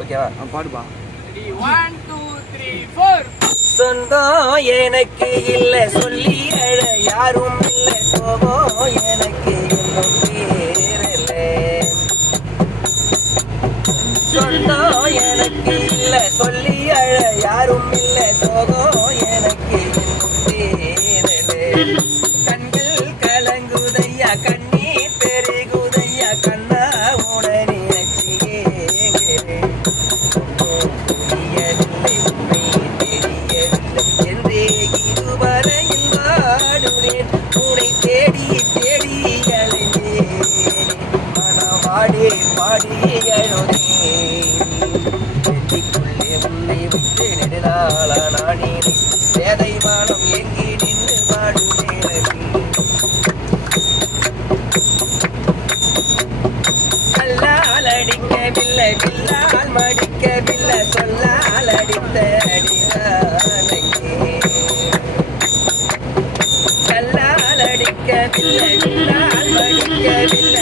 ஓகேவா? பாடுப்பா. சொந்தம் எனக்கு இல்ல சொல்லி அழ யாரும் இல்ல சோகம் எனக்கு இன்னும் பேரல. சொந்தம் எனக்கு இல்ல சொல்லி அழ யாரும் இல்ல சோகம் எனக்கு இன்னும் பேரல. கண்கள் கலங்குதையா கண்ணீர் பெருகுதையா கண்ணா உடனே நச்சியேங்கிறேன். புரியவில்லை உண்மை தெரியவில்லை என்றே இதுவரையில் வாடுறேன். உன்னை தேடி தேடி அலைந்தேன் மனவாடி பாடி அழுதேன். வெற்றிக்குள்ளே உன்னை விட்டு நெடுநாளா நானே வேதை வானம் எங்கி நின்று பாடுவேன். கல்லால் அடிக்கவில்லை வில்லால் மடிக்கவில்லை சொல்லால் அடித்த அடிதானே. கல்லால் அடிக்கவில்லை வில்லால் மடிக்கவில்லை